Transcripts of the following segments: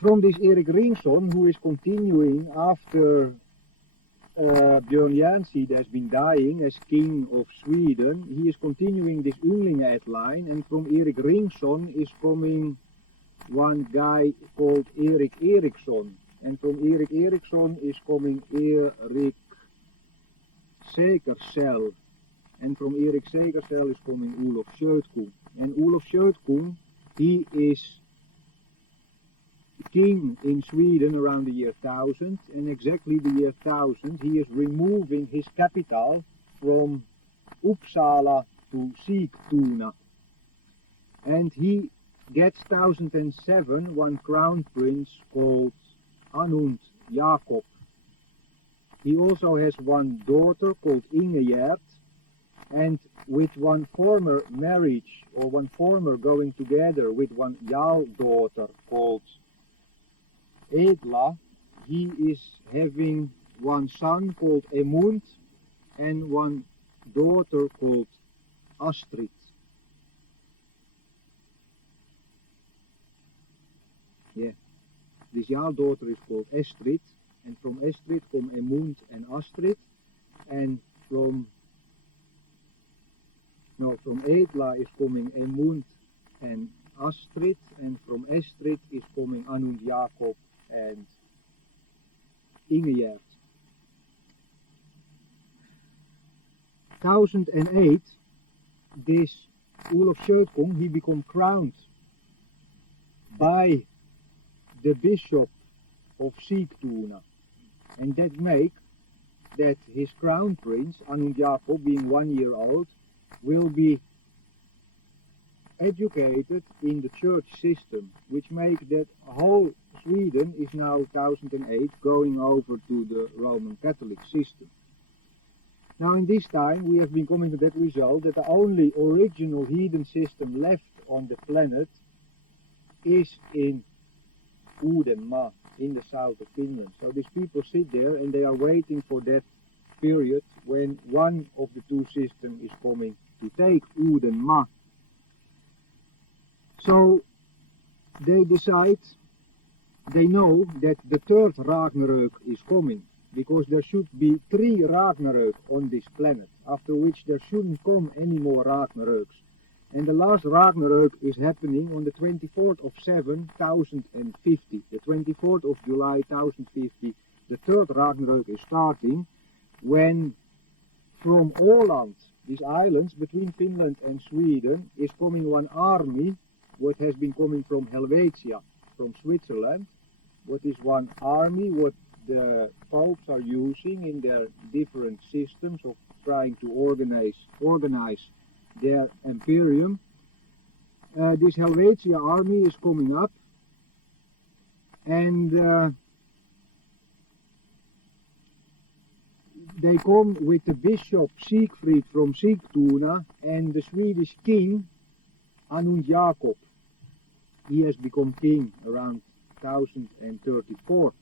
From this Erik Ringsson, who is continuing after Björn Järnsid has been dying as king of Sweden, he is continuing this Ynglingaätt line, and from Erik Ringsson is coming one guy called Erik Eriksson, and from Erik Eriksson is coming Erik Segersel, and from Erik Segersel is coming Olof Sjötkung. And Olof Sjötkung, he is king in Sweden around the year 1000, and exactly the year 1000 he is removing his capital from Uppsala to Sigtuna, and he gets 1007 one crown prince called Anund Jakob. He also has one daughter called Ingegerd, and with one former marriage or one former going together with one Jarl daughter called Edla, he is having one son called Emund and one daughter called Astrid. Yeah, this Jarl daughter is called Estrid, and from Estrid come Emund and Astrid, and from Edla is coming Emund and Astrid, and from Estrid is coming Anund Jakob and Ingegerd. 1008, this Olof Sjötkung, he became crowned by the bishop of Sigtuna, and that make that his crown prince, Anund Jakob, being 1 year old, will be educated in the church system, which make that whole Sweden is now 1008 going over to the Roman Catholic system. Now in this time we have been coming to that result that the only original heathen system left on the planet is in Uudenmaa, in the south of Finland. So these people sit there and they are waiting for that period when one of the two systems is coming to take Uudenmaa. So they decide, they know that the third Ragnarök is coming, because there should be 3 Ragnarök on this planet, after which there shouldn't come any more Ragnaröks. And the last Ragnarök is happening on the 24th of 7, 1050. The 24th of July 1050, the third Ragnarök is starting, when from Åland, these islands between Finland and Sweden, is coming one army, what has been coming from Helvetia, from Switzerland, what is one army, what the popes are using in their different systems of trying to organize their imperium. This Helvetia army is coming up, and they come with the bishop Siegfried from Sigtuna and the Swedish king Anund Jakob. He has become king around 1034.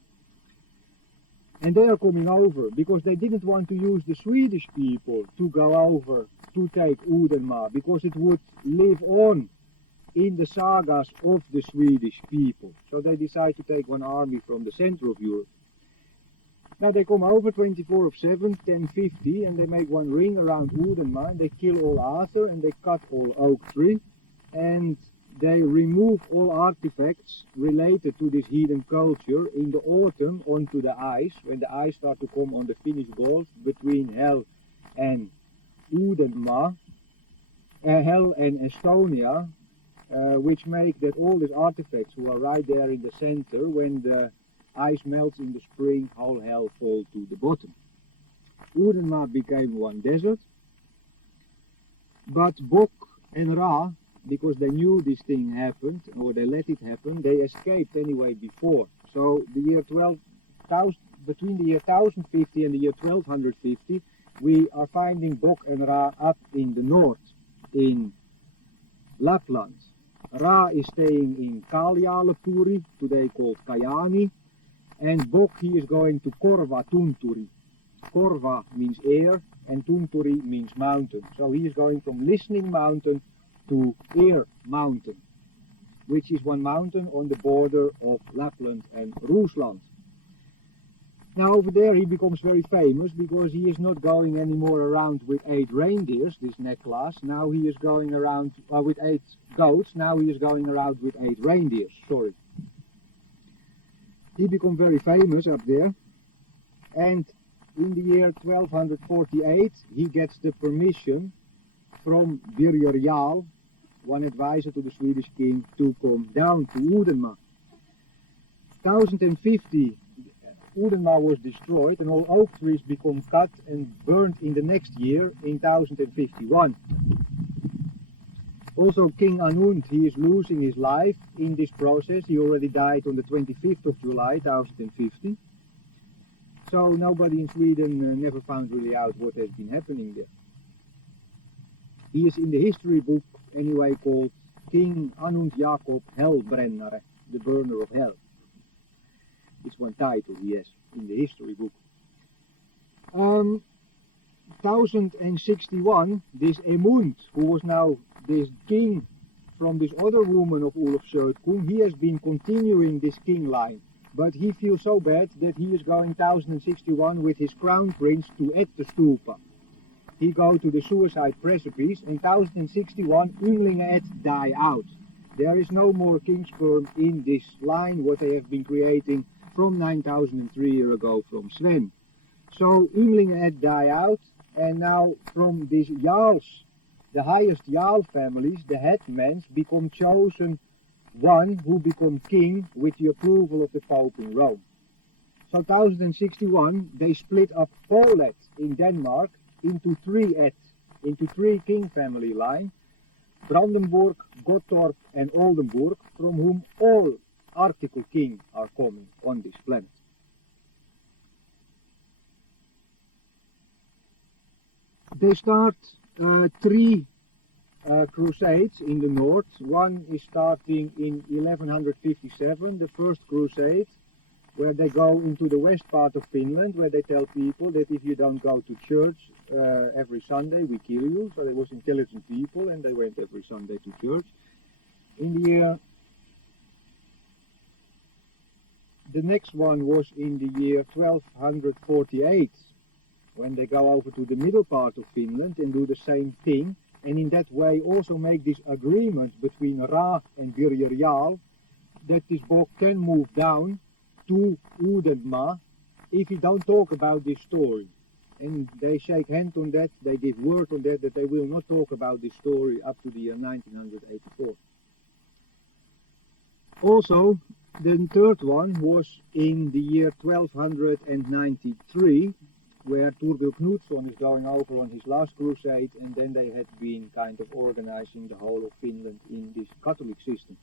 And they are coming over because they didn't want to use the Swedish people to go over to take Uudenmaa, because it would live on in the sagas of the Swedish people. So they decide to take one army from the center of Europe. Now they come over 24 of 7, 1050, and they make one ring around Uudenmaa, and they kill all Arthur, and they cut all oak tree, and they remove all artifacts related to this heathen culture in the autumn onto the ice, when the ice starts to come on the Finnish Gulf between Hel and Uudenmaa, Hel and Estonia, which make that all these artifacts who are right there in the center, when the ice melts in the spring, whole Hel fall to the bottom. Uudenmaa became one desert, but Bock and Ra, because they knew this thing happened, or they let it happen, they escaped anyway before. So the year 12,000, between the year 1050 and the year 1250, we are finding Bock and Ra up in the north, in Lapland. Ra is staying in Kaljalepuri, today called Kajaani, and Bock, he is going to Korva Tunturi. Korva means air, and Tunturi means mountain. So he is going from Listening Mountain to Air Mountain. which is one mountain on the border of Lapland and Rusland. Now over there he becomes very famous because he is not going anymore around with 8 reindeers, this Neklas. Now he is going around with 8 goats. Now he is going around with 8 reindeers, sorry. He becomes very famous up there, and in the year 1248 he gets the permission from Birger Jarl, one advisor to the Swedish king, to come down to Odenma. 1050 Odenma was destroyed and all oak trees become cut and burned in the next year in 1051. Also King Anund, he is losing his life in this process. He already died on the 25th of July 1050. So nobody in Sweden never found really out what has been happening there. He is in the history book anyway called King Anund Jakob Hellbrennare, the burner of hell. It's one title he has in the history book. 1061, this Emund, who was now this king from this other woman of Olaf Söderkung, he has been continuing this king line. But he feels so bad that he is going 1061 with his crown prince to Ättestupa. He go to the suicide precipice, and 1061 Ynglingen die out. There is no more king sperm in this line, what they have been creating from 9003 years ago from Sven. So Ynglingen die out, and now from these Jarls, the highest Jarl families, the headmen, become chosen one who become king with the approval of the Pope in Rome. So 1061 they split up Poland in Denmark into 3 king family line, Brandenburg, Gottorp and Oldenburg, from whom all article king are coming on this planet. They start 3 crusades in the north. One is starting in 1157, the first crusade, where they go into the west part of Finland, where they tell people that if you don't go to church every Sunday, we kill you. So they was intelligent people, and they went every Sunday to church. In the year, the next one was in the year 1248, when they go over to the middle part of Finland and do the same thing, and in that way also make this agreement between Ra and Birger Jarl that this Bock can move down to Odenma if you don't talk about this story. And they shake hands on that, they give word on that they will not talk about this story up to the year 1984. Also, the third one was in the year 1293, where Thorbild Knutsson is going over on his last crusade, and then they had been kind of organizing the whole of Finland in this Catholic system.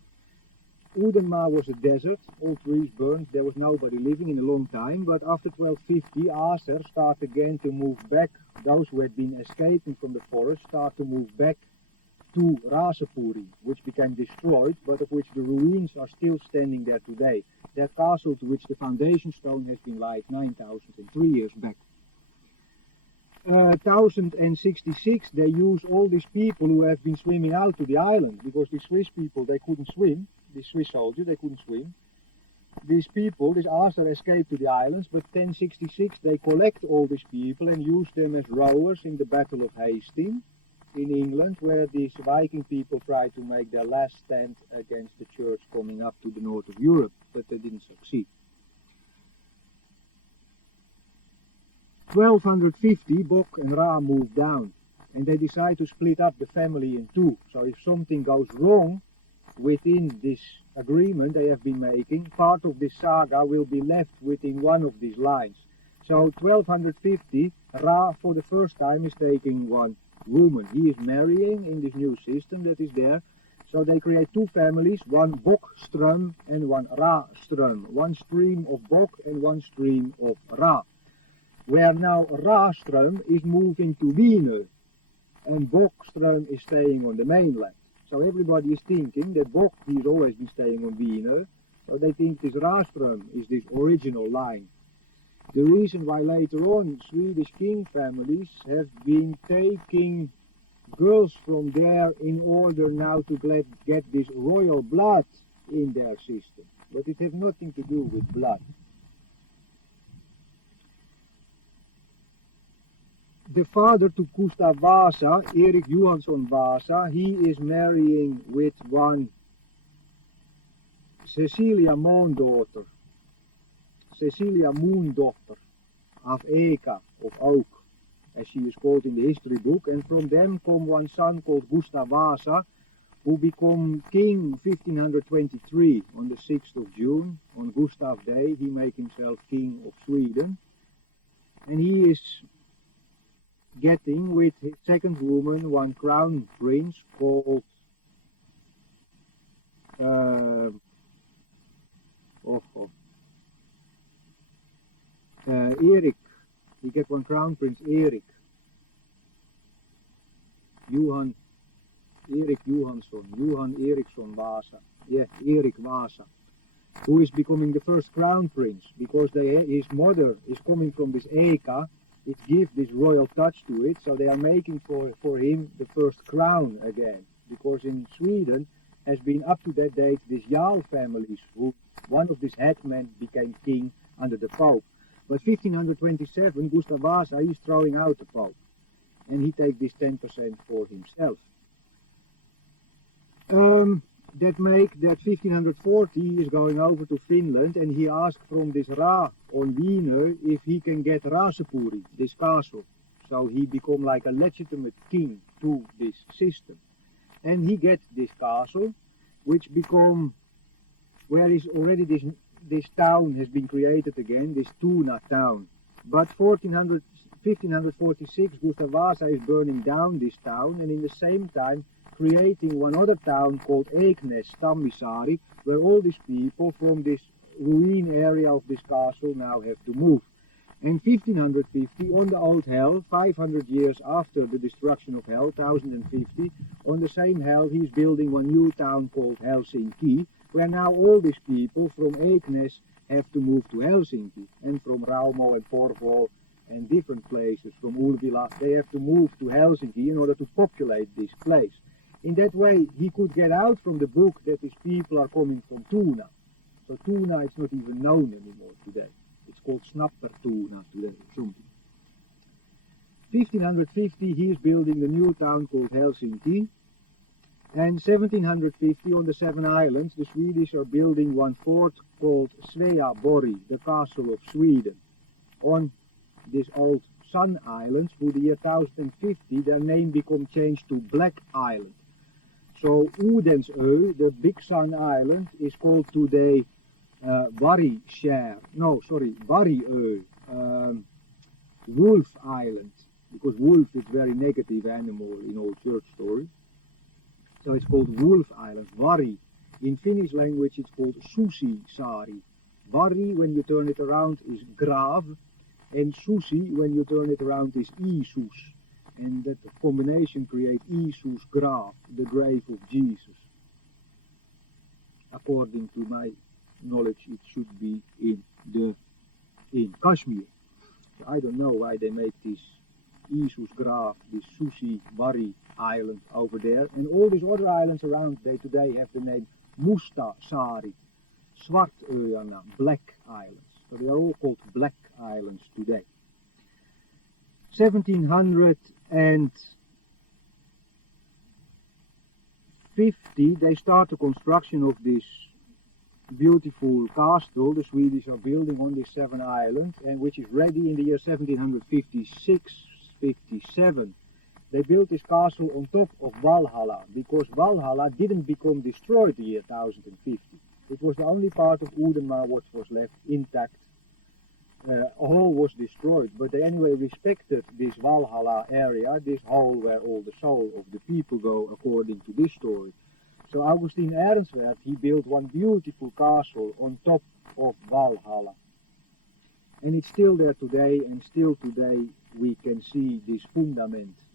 Odenma was a desert, all trees burned, there was nobody living in a long time, but after 1250 Aser started again to move back. Those who had been escaping from the forest start to move back to Raasepuri, which became destroyed, but of which the ruins are still standing there today. That castle to which the foundation stone has been laid 9,003 years back. 1066 they use all these people who have been swimming out to the island, because the Swiss people, they couldn't swim, the Swiss soldiers, they couldn't swim. These people, this Aser escaped to the islands, but 1066 they collect all these people and use them as rowers in the Battle of Hastings in England, where these Viking people tried to make their last stand against the church coming up to the north of Europe, but they didn't succeed. 1250 Bock and Ra moved down, and they decide to split up the family in 2. So if something goes wrong within this agreement they have been making, part of this saga will be left within one of these lines. So 1250 Ra for the first time is taking one woman. He is marrying in this new system that is there. So they create 2 families, one Bockström and one Raström, one stream of Bock and one stream of Ra. Where now Raström is moving to Wiener and Bockström is staying on the mainland. So everybody is thinking that Bock, he's always been staying on Wiener, so they think this Raström is this original line. The reason why later on Swedish king families have been taking girls from there in order now to get this royal blood in their system. But it has nothing to do with blood. The father to Gustav Vasa, Erik Johansson Vasa, he is marrying with one Cecilia Moondotter of Eka, of Oak, as she is called in the history book, and from them come one son called Gustav Vasa, who became king 1523 on the 6th of June. On Gustav Day he made himself king of Sweden, and he is getting with his second woman one crown prince called Erik. He get one crown prince, Erik Eriksson Vasa. Yeah, Erik Vasa, who is becoming the first crown prince, because his mother is coming from this Eka. It gives this royal touch to it, so they are making for him the first crown again, because in Sweden has been up to that date these Jarl families, who one of these headmen became king under the Pope. But 1527, Gustav Vasa is throwing out the Pope, and he takes this 10% for himself. That make that 1540 he is going over to Finland, and he asks from this Ra on Wiener if he can get Raasepuri, this castle. So he become like a legitimate king to this system. And he gets this castle, which become, where is already this town has been created again, this Tuna town. But 1546, Gustav Vasa is burning down this town, and in the same time creating one other town called Eknes, Tammisaari, where all these people from this ruin area of this castle now have to move. And 1550, on the old Hell, 500 years after the destruction of Hell, 1050, on the same Hell he's building one new town called Helsinki, where now all these people from Eknes have to move to Helsinki, and from Raumo and Porvoo and different places, from Ulvila, they have to move to Helsinki in order to populate this place. In that way, he could get out from the book that these people are coming from Tuna. So Tuna is not even known anymore today. It's called Snappertuna today, something. 1550, he is building the new town called Helsinki. And 1750, on the Seven Islands, the Swedish are building one fort called Sveaborg, the castle of Sweden. On this old Sun Islands, for the year 1050, their name become changed to Black Island. So Odensö, the Big Sun Island, is called today Vargö, Wolf Island, because wolf is very negative animal in old church story. So it's called Wolf Island, Vari. In Finnish language it's called Susisaari. Vari, when you turn it around, is Grav, and Susi, when you turn it around, is Isus. And that combination creates Isus Grav, the grave of Jesus. According to my knowledge, it should be in Kashmir. So I don't know why they make this Isus Graaf, this Susi Vari island over there. And all these other islands around, they today have the name Mustasaari, Svartöarna, Black Islands. So they are all called Black Islands today. 1750, they start the construction of this beautiful castle the Swedish are building on these seven islands, and which is ready in the year 1756-57. They built this castle on top of Valhalla, because Valhalla didn't become destroyed the year 1050. It was the only part of Uudenmaan which was left intact. All was destroyed, but they anyway respected this Valhalla area, this hole where all the soul of the people go, according to this story. So Augustin Ehrensvärd, he built one beautiful castle on top of Valhalla. And it's still there today, and still today we can see this fundament